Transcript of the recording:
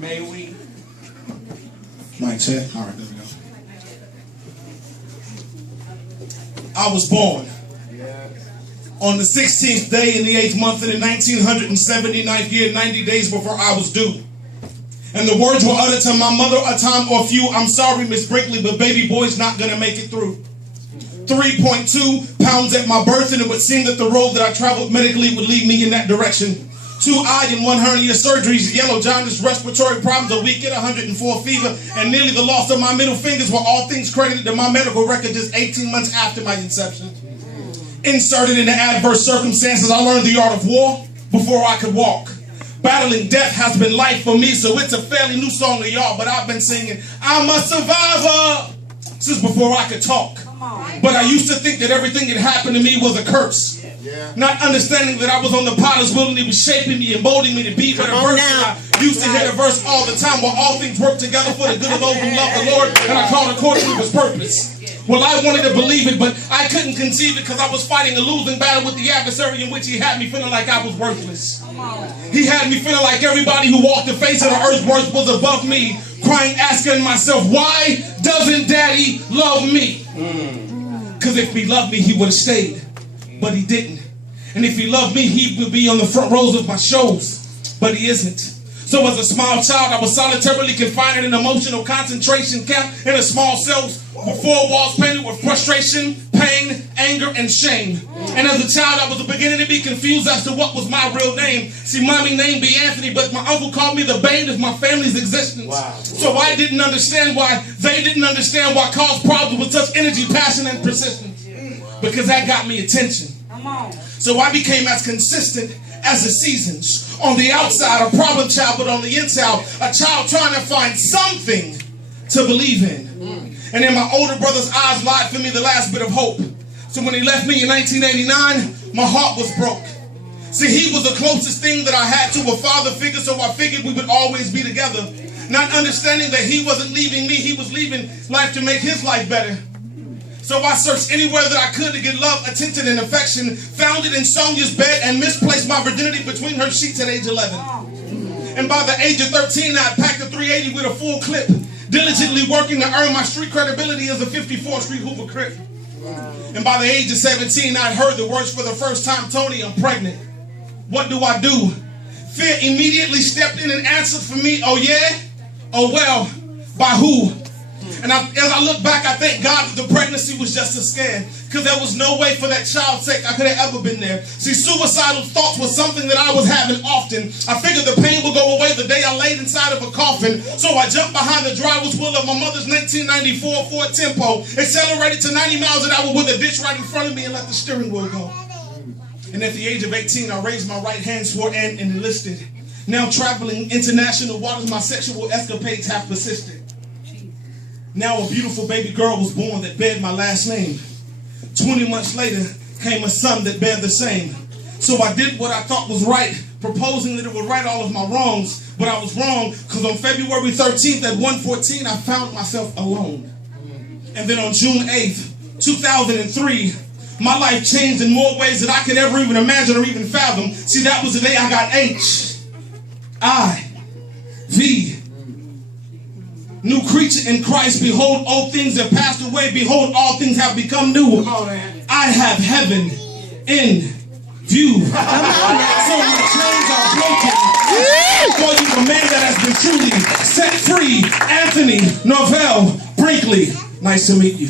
May we? Mic check. All right, there we go. I was born on the 16th day in the 8th month in the 1979th year, 90 days before I was due. And the words were uttered to my mother a time or few. I'm sorry, Miss Brinkley, but baby boy's not going to make it through. 3.2 pounds at my birth, and it would seem that the road that I traveled medically would lead me in that direction. 2 eye and 1 hernia surgeries, yellow jaundice, respiratory problems, a week at 104 fever, and nearly the loss of my middle fingers were all things credited to my medical record just 18 months after my inception. Inserted into adverse circumstances, I learned the art of war before I could walk. Battling death has been life for me, so it's a fairly new song to y'all, but I've been singing, I'm a survivor, since before I could talk. But I used to think that everything that happened to me was a curse. Not understanding that I was on the potter's wheel and he was shaping me and molding me to be but a verse. I used to hit a verse all the time where all things work together for the good of those who love the Lord, and I called according to his purpose. Well, I wanted to believe it, but I couldn't conceive it because I was fighting a losing battle with the adversary in which he had me feeling like I was worthless. He had me feeling like everybody who walked the face of the earth's worth was above me, crying, asking myself, why doesn't Daddy love me? Because if he loved me, he would have stayed. But he didn't. And if he loved me, he would be on the front rows of my shows. But he isn't. So as a small child, I was solitarily confined in an emotional concentration camp in a small cell with 4 walls painted with frustration, pain, anger, and shame. And as a child, I was beginning to be confused as to what was my real name. See, mommy named me Antnony, but my uncle called me the bane of my family's existence. Wow. So I didn't understand why they didn't understand what caused problems with such energy, passion, and persistence. Because that got me attention. So I became as consistent as the seasons. On the outside, a problem child, but on the inside, a child trying to find something to believe in. And in my older brother's eyes lied for me the last bit of hope. So when he left me in 1989, my heart was broke. See, he was the closest thing that I had to a father figure, so I figured we would always be together. Not understanding that he wasn't leaving me, he was leaving life to make his life better. So I searched anywhere that I could to get love, attention, and affection, found it in Sonia's bed, and misplaced my virginity between her sheets at age 11. And by the age of 13, I packed a 380 with a full clip, diligently working to earn my street credibility as a 54th Street Hoover Crip. And by the age of 17, I'd heard the words for the first time, Tony, I'm pregnant. What do I do? Fear immediately stepped in and answered for me, oh yeah? Oh well, by who? And as I look back, I thank God that the pregnancy was just a scare, because there was no way for that child's sake I could have ever been there. See, suicidal thoughts was something that I was having often. I figured the pain would go away the day I laid inside of a coffin. So I jumped behind the driver's wheel of my mother's 1994 Ford Tempo, accelerated to 90 miles an hour with a ditch right in front of me, and let the steering wheel go. And at the age of 18, I raised my right hand, swore, and enlisted. Now traveling international waters, my sexual escapades have persisted. Now a beautiful baby girl was born that bared my last name. 20 months later came a son that bared the same. So I did what I thought was right, proposing that it would right all of my wrongs. But I was wrong, because on February 13th at 1:14, I found myself alone. And then on June 8th, 2003, my life changed in more ways than I could ever even imagine or even fathom. See, that was the day I got HIV. New creature in Christ, behold, old things have passed away, behold, all things have become new. I have heaven in view. So my chains are broken. For you, a man that has been truly set free, Antnony Brinkley. Nice to meet you.